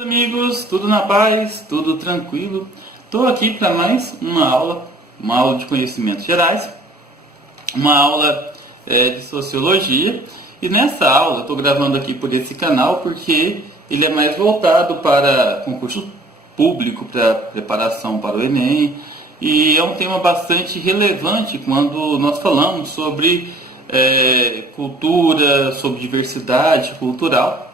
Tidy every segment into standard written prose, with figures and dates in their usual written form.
Amigos, tudo na paz, tudo tranquilo. Estou aqui para mais uma aula de conhecimentos gerais, uma aula de sociologia. E nessa aula, estou gravando aqui por esse canal porque ele é mais voltado para concurso público, para preparação para o Enem. E é um tema bastante relevante quando nós falamos sobre cultura, sobre diversidade cultural.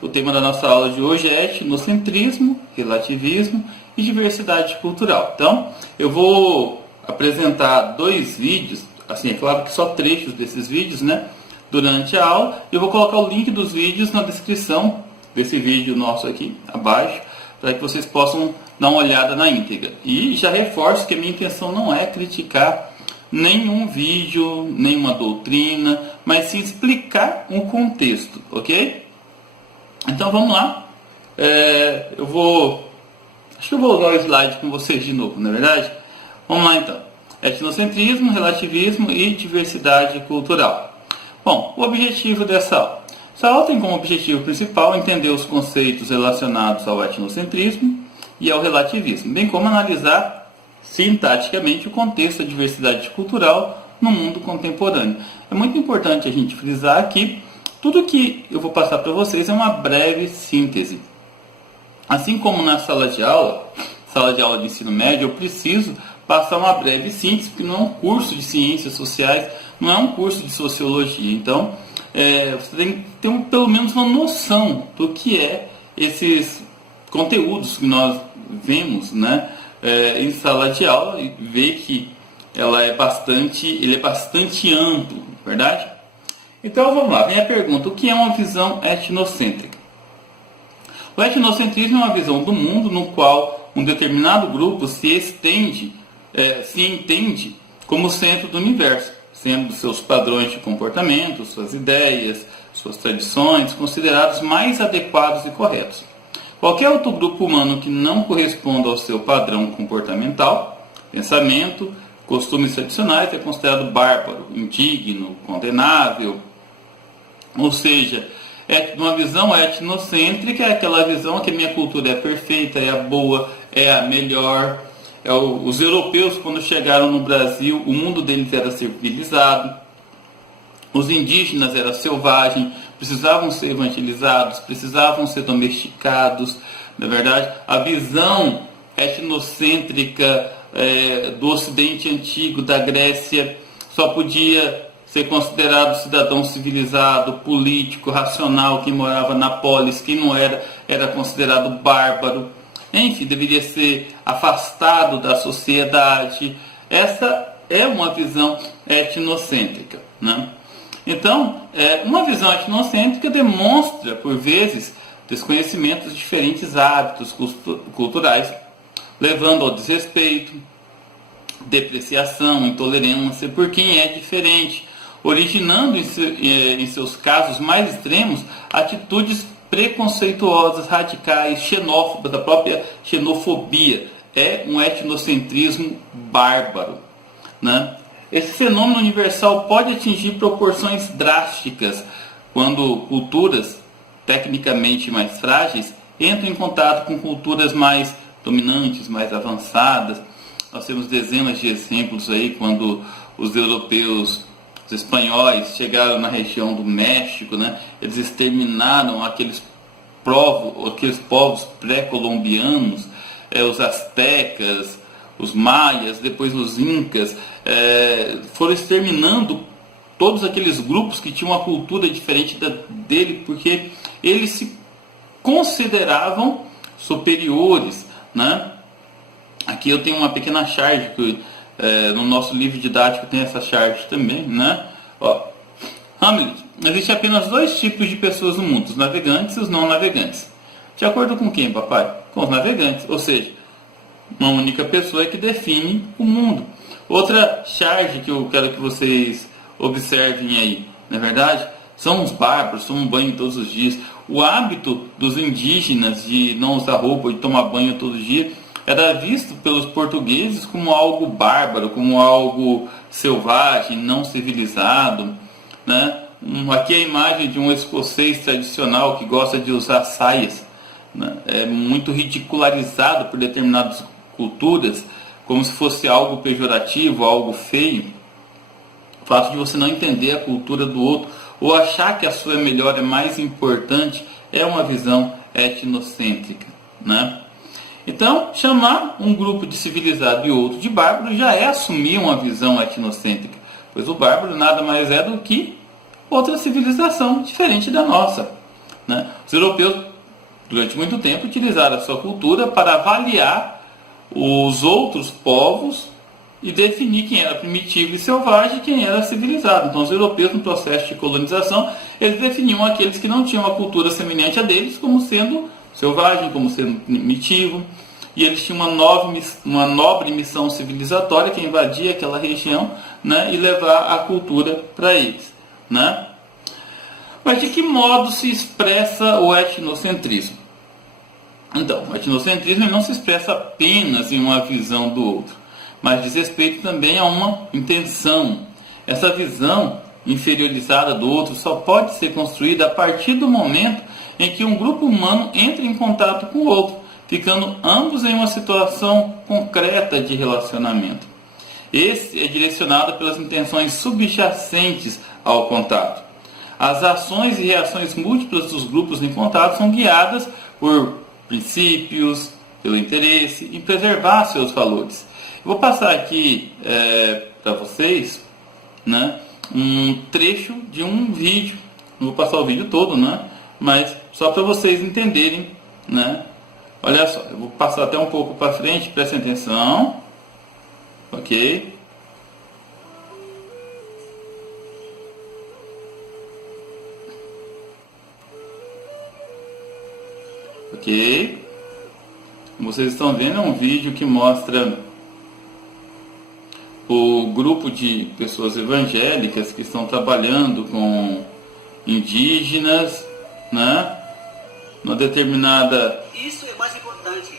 O tema da nossa aula de hoje é etnocentrismo, relativismo e diversidade cultural. Então, eu vou apresentar dois vídeos, assim, é claro que só trechos desses vídeos, né, durante a aula. Eu vou colocar o link dos vídeos na descrição desse vídeo nosso aqui, abaixo, para que vocês possam dar uma olhada na íntegra. E já reforço que a minha intenção não é criticar nenhum vídeo, nenhuma doutrina, mas sim explicar um contexto, ok? Então vamos lá. Acho que eu vou usar o slide com vocês de novo, não é verdade? Vamos lá então. Etnocentrismo, relativismo e diversidade cultural. Bom, o objetivo dessa aula. Essa aula tem como objetivo principal entender os conceitos relacionados ao etnocentrismo e ao relativismo, bem como analisar sintaticamente o contexto da diversidade cultural no mundo contemporâneo. É muito importante a gente frisar aqui. Tudo que eu vou passar para vocês é uma breve síntese. Assim como na sala de aula de ensino médio, eu preciso passar uma breve síntese, porque não é um curso de ciências sociais, não é um curso de sociologia. Então, você tem que ter pelo menos uma noção do que é esses conteúdos que nós vemos, né, em sala de aula, e ver que ele é bastante amplo, verdade? Então vamos lá, vem a pergunta: o que é uma visão etnocêntrica? O etnocentrismo é uma visão do mundo no qual um determinado grupo se entende como centro do universo, sendo seus padrões de comportamento, suas ideias, suas tradições considerados mais adequados e corretos. Qualquer outro grupo humano que não corresponda ao seu padrão comportamental, pensamento, costumes tradicionais é considerado bárbaro, indigno, condenável. Ou seja, uma visão etnocêntrica é aquela visão que a minha cultura é perfeita, é a boa, é a melhor. Os europeus, quando chegaram no Brasil, o mundo deles era civilizado. Os indígenas eram selvagens, precisavam ser evangelizados, precisavam ser domesticados. Na verdade, a visão etnocêntrica do Ocidente Antigo, da Grécia, só podia ser considerado cidadão civilizado, político, racional, quem morava na polis, quem não era considerado bárbaro. Enfim, deveria ser afastado da sociedade. Essa é uma visão etnocêntrica, né? Então, uma visão etnocêntrica demonstra, por vezes, desconhecimento de diferentes hábitos culturais, levando ao desrespeito, depreciação, intolerância por quem é diferente, originando em seus casos mais extremos atitudes preconceituosas, radicais, xenófobas, da própria xenofobia. É um etnocentrismo bárbaro, né? Esse fenômeno universal pode atingir proporções drásticas quando culturas tecnicamente mais frágeis entram em contato com culturas mais dominantes, mais avançadas. Nós temos dezenas de exemplos aí quando os europeus, os espanhóis, chegaram na região do México, né? Eles exterminaram aqueles povos pré-colombianos, os astecas, os maias, depois os incas, foram exterminando todos aqueles grupos que tinham uma cultura diferente dele, porque eles se consideravam superiores, né? Aqui eu tenho uma pequena charge que no nosso livro didático tem essa charge também, né? Ó, Hamlet: existe apenas dois tipos de pessoas no mundo, os navegantes e os não navegantes. De acordo com quem, papai? Com os navegantes, ou seja, uma única pessoa que define o mundo. Outra charge que eu quero que vocês observem aí, na verdade, são os bárbaros, tomam banho todos os dias. O hábito dos indígenas de não usar roupa, de tomar banho todo dia, era visto pelos portugueses como algo bárbaro, como algo selvagem, não civilizado, né? Aqui é a imagem de um escocês tradicional que gosta de usar saias, né, é muito ridicularizado por determinadas culturas, como se fosse algo pejorativo, algo feio. O fato de você não entender a cultura do outro, ou achar que a sua é melhor, é mais importante, é uma visão etnocêntrica, né? Então, chamar um grupo de civilizado e outro de bárbaro já é assumir uma visão etnocêntrica, pois o bárbaro nada mais é do que outra civilização diferente da nossa, né? Os europeus, durante muito tempo, utilizaram a sua cultura para avaliar os outros povos e definir quem era primitivo e selvagem e quem era civilizado. Então, os europeus, no processo de colonização, eles definiam aqueles que não tinham uma cultura semelhante a deles como sendo selvagem, como sendo primitivo, e eles tinham uma nobre missão civilizatória que é invadir aquela região, né, e levar a cultura para eles, né? Mas de que modo se expressa o etnocentrismo? Então, o etnocentrismo não se expressa apenas em uma visão do outro, mas diz respeito também a uma intenção. Essa visão inferiorizada do outro só pode ser construída a partir do momento em que um grupo humano entra em contato com o outro, ficando ambos em uma situação concreta de relacionamento. Esse é direcionado pelas intenções subjacentes ao contato. As ações e reações múltiplas dos grupos em contato são guiadas por princípios, pelo interesse em preservar seus valores. Eu vou passar aqui para vocês, né, um trecho de um vídeo. Não vou passar o vídeo todo, né, mas só para vocês entenderem, né? Olha só, eu vou passar até um pouco para frente, prestem atenção. Ok? Ok? Como vocês estão vendo, é um vídeo que mostra o grupo de pessoas evangélicas que estão trabalhando com indígenas, né? Uma determinada... Isso é mais importante,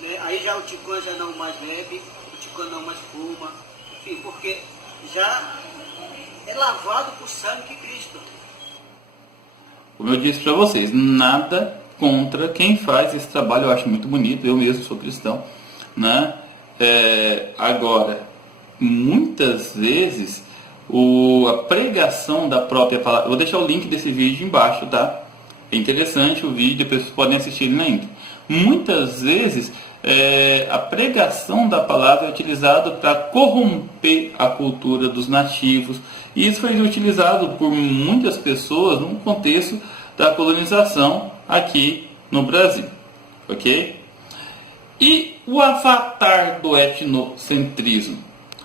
né? Aí já o Ticã já não mais bebe, o Ticã não mais fuma, enfim, porque já é lavado por sangue de Cristo. Como eu disse para vocês, nada contra quem faz esse trabalho, eu acho muito bonito, eu mesmo sou cristão, né? Agora, muitas vezes, a pregação da própria palavra... Vou deixar o link desse vídeo embaixo, tá? É interessante o vídeo, depois vocês podem assistir ele na íntegra. Muitas vezes, a pregação da palavra é utilizada para corromper a cultura dos nativos. E isso foi utilizado por muitas pessoas no contexto da colonização aqui no Brasil. Ok? E o avatar do etnocentrismo?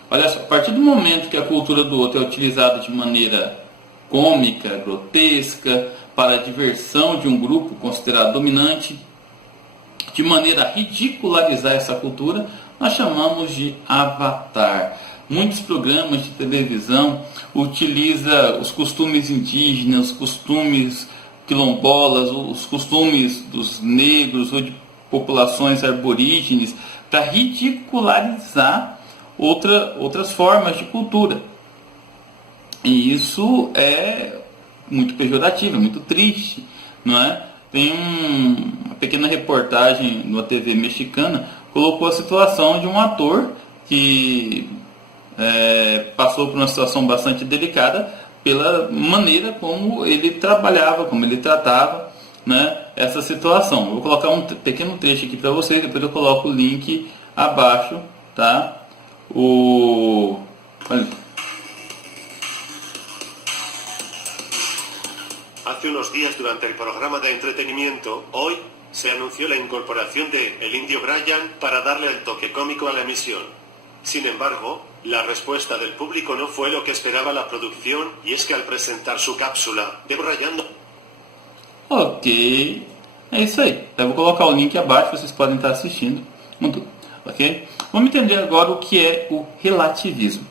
Olha só, a partir do momento que a cultura do outro é utilizada de maneira cômica, grotesca, para a diversão de um grupo considerado dominante, de maneira a ridicularizar essa cultura, nós chamamos de avatar. Muitos programas de televisão utilizam os costumes indígenas, os costumes quilombolas, os costumes dos negros ou de populações aborígenes para ridicularizar outras formas de cultura. E isso é muito pejorativo, é muito triste, não é? Tem uma pequena reportagem numa TV mexicana, colocou a situação de um ator que passou por uma situação bastante delicada pela maneira como ele trabalhava, como ele tratava, né, essa situação. Eu vou colocar um pequeno trecho aqui para vocês, depois eu coloco o link abaixo, tá? Olha. Hace unos días durante el programa de entretenimiento, Hoy, se anunció la incorporación de El Indio Brian para darle el toque cómico a la emisión. Sin embargo, la respuesta del público no fue lo que esperaba la producción, y es que al presentar su cápsula, de Brian... Ok, é isso aí. Eu vou colocar o link abaixo, vocês podem estar assistindo. Ok? Vamos entender agora o que é o relativismo.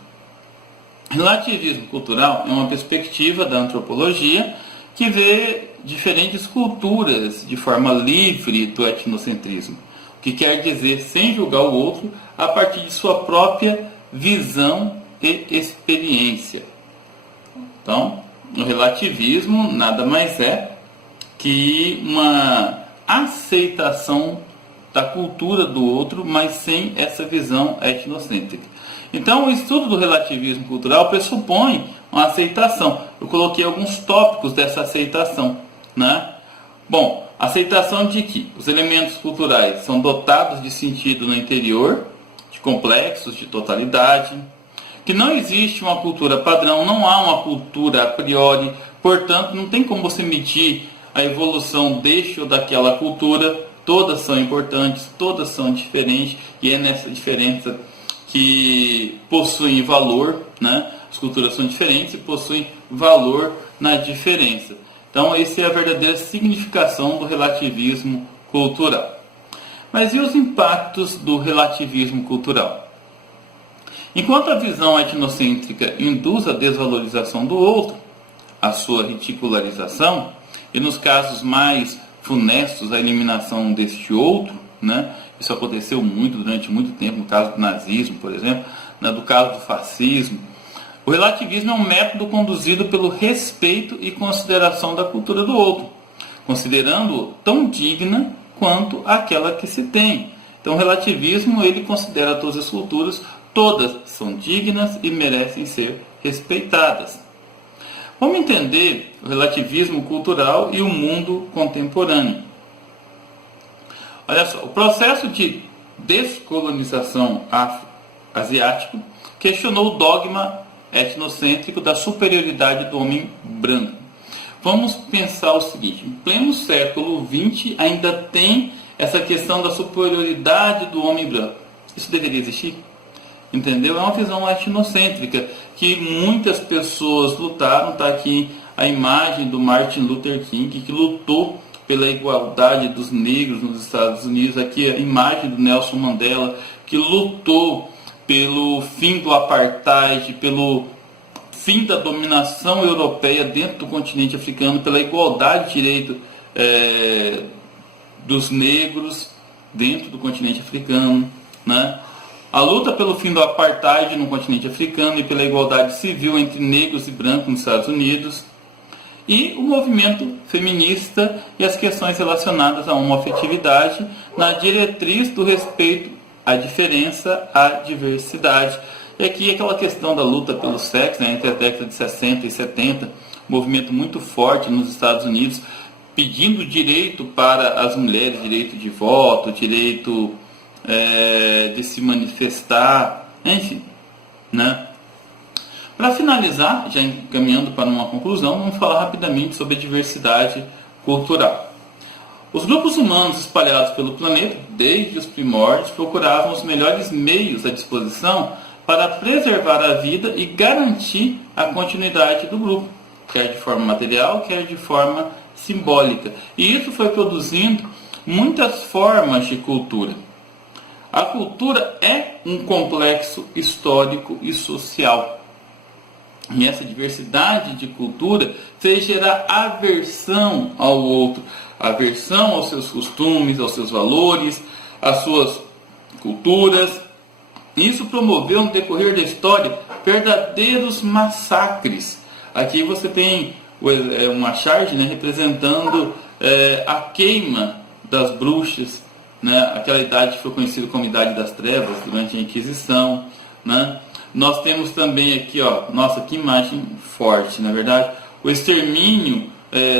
Relativismo cultural é uma perspectiva da antropologia que vê diferentes culturas de forma livre do etnocentrismo, o que quer dizer sem julgar o outro a partir de sua própria visão e experiência. Então, o relativismo nada mais é que uma aceitação da cultura do outro, mas sem essa visão etnocêntrica. Então, o estudo do relativismo cultural pressupõe uma aceitação. Eu coloquei alguns tópicos dessa aceitação, né? Bom, aceitação de que os elementos culturais são dotados de sentido no interior, de complexos, de totalidade, que não existe uma cultura padrão, não há uma cultura a priori, portanto, não tem como você medir a evolução deste ou daquela cultura. Todas são importantes, todas são diferentes, e é nessa diferença que possuem valor, né? As culturas são diferentes e possuem valor na diferença. Então, essa é a verdadeira significação do relativismo cultural. Mas e os impactos do relativismo cultural? Enquanto a visão etnocêntrica induz a desvalorização do outro, a sua ridicularização, e nos casos mais funestos, a eliminação deste outro, né? Isso aconteceu durante muito tempo, no caso do nazismo, por exemplo, né? Do caso do fascismo. O relativismo é um método conduzido pelo respeito e consideração da cultura do outro, considerando-o tão digna quanto aquela que se tem. Então, o relativismo, ele considera todas as culturas, todas são dignas e merecem ser respeitadas. Vamos entender o relativismo cultural e o mundo contemporâneo. Olha só, o processo de descolonização asiático questionou o dogma etnocêntrico da superioridade do homem branco. Vamos pensar o seguinte: em pleno século XX ainda tem essa questão da superioridade do homem branco. Isso deveria existir? Entendeu? É uma visão etnocêntrica que muitas pessoas lutaram. Está aqui a imagem do Martin Luther King, que lutou pela igualdade dos negros nos Estados Unidos. Aqui a imagem do Nelson Mandela, que lutou pelo fim do apartheid, pelo fim da dominação europeia dentro do continente africano, pela igualdade de direito dos negros dentro do continente africano, né? A luta pelo fim do apartheid no continente africano e pela igualdade civil entre negros e brancos nos Estados Unidos, e o movimento feminista e as questões relacionadas à homoafetividade na diretriz do respeito à diferença, à diversidade. E aqui aquela questão da luta pelo sexo, né, entre a década de 60 e 70, movimento muito forte nos Estados Unidos, pedindo direito para as mulheres, direito de voto, direito de se manifestar, enfim, né? Para finalizar, já encaminhando para uma conclusão, vamos falar rapidamente sobre a diversidade cultural. Os grupos humanos espalhados pelo planeta, desde os primórdios, procuravam os melhores meios à disposição para preservar a vida e garantir a continuidade do grupo, quer de forma material, quer de forma simbólica. E isso foi produzindo muitas formas de cultura. A cultura é um complexo histórico e social. E essa diversidade de cultura fez gerar aversão ao outro, aversão aos seus costumes, aos seus valores, às suas culturas. Isso promoveu no decorrer da história verdadeiros massacres. Aqui você tem uma charge, né, representando a queima das bruxas, né, aquela idade que foi conhecida como Idade das Trevas durante a Inquisição, né? Nós temos também aqui, nossa, que imagem forte, na verdade, o extermínio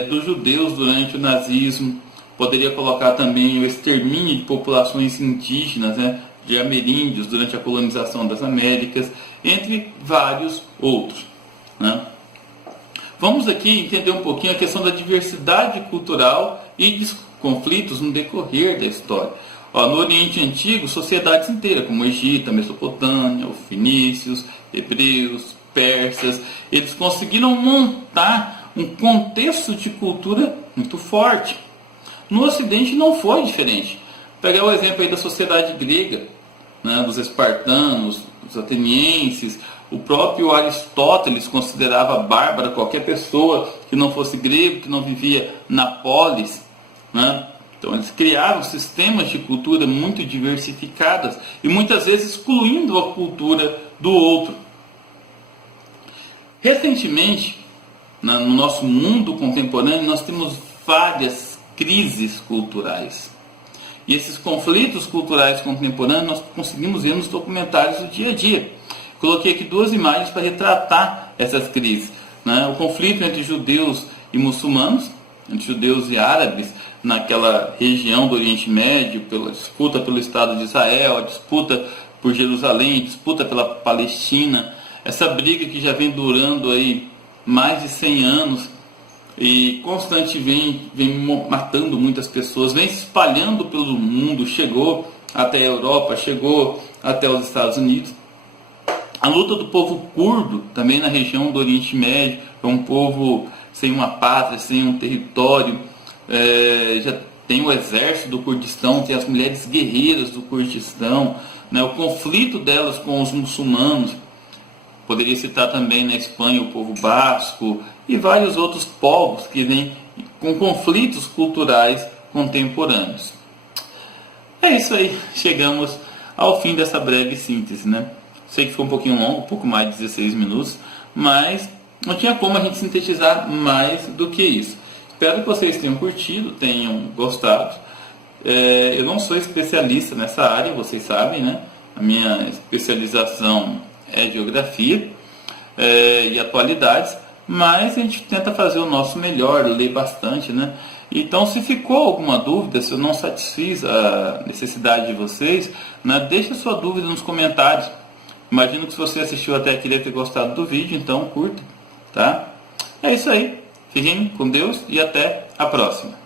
dos judeus durante o nazismo. Poderia colocar também o extermínio de populações indígenas, né, de ameríndios durante a colonização das Américas, entre vários outros, né? Vamos aqui entender um pouquinho a questão da diversidade cultural e de conflitos no decorrer da história. No Oriente Antigo, sociedades inteiras, como o Egito, a Mesopotâmia, os fenícios, hebreus, persas, eles conseguiram montar um contexto de cultura muito forte. No Ocidente não foi diferente. Pegar o exemplo aí da sociedade grega, né, dos espartanos, dos atenienses. O próprio Aristóteles considerava bárbara qualquer pessoa que não fosse grego, que não vivia na polis, né? Então eles criaram sistemas de cultura muito diversificadas e muitas vezes excluindo a cultura do outro. Recentemente, no nosso mundo contemporâneo, nós temos várias crises culturais. E esses conflitos culturais contemporâneos nós conseguimos ver nos documentários do dia a dia. Coloquei aqui 2 imagens para retratar essas crises, né? O conflito entre judeus e muçulmanos, entre judeus e árabes, naquela região do Oriente Médio, pela disputa pelo Estado de Israel, a disputa por Jerusalém, a disputa pela Palestina, essa briga que já vem durando aí mais de 100 anos e constantemente vem matando muitas pessoas, vem se espalhando pelo mundo, chegou até a Europa, chegou até os Estados Unidos. A luta do povo curdo, também na região do Oriente Médio, é um povo sem uma pátria, sem um território, já tem o exército do Kurdistão, tem as mulheres guerreiras do Kurdistão, né, o conflito delas com os muçulmanos. Poderia citar também na Espanha o povo basco e vários outros povos que vêm com conflitos culturais contemporâneos. É isso aí, chegamos ao fim dessa breve síntese, né? Sei que ficou um pouquinho longo, um pouco mais de 16 minutos, mas não tinha como a gente sintetizar mais do que isso. Espero que vocês tenham curtido, tenham gostado. Eu não sou especialista nessa área, vocês sabem, né? A minha especialização é geografia e atualidades, mas a gente tenta fazer o nosso melhor, ler bastante, né? Então, se ficou alguma dúvida, se eu não satisfiz a necessidade de vocês, né, deixa sua dúvida nos comentários. Imagino que se você assistiu até aqui deve ter gostado do vídeo, então curta, tá? É isso aí. Fiquem com Deus e até a próxima.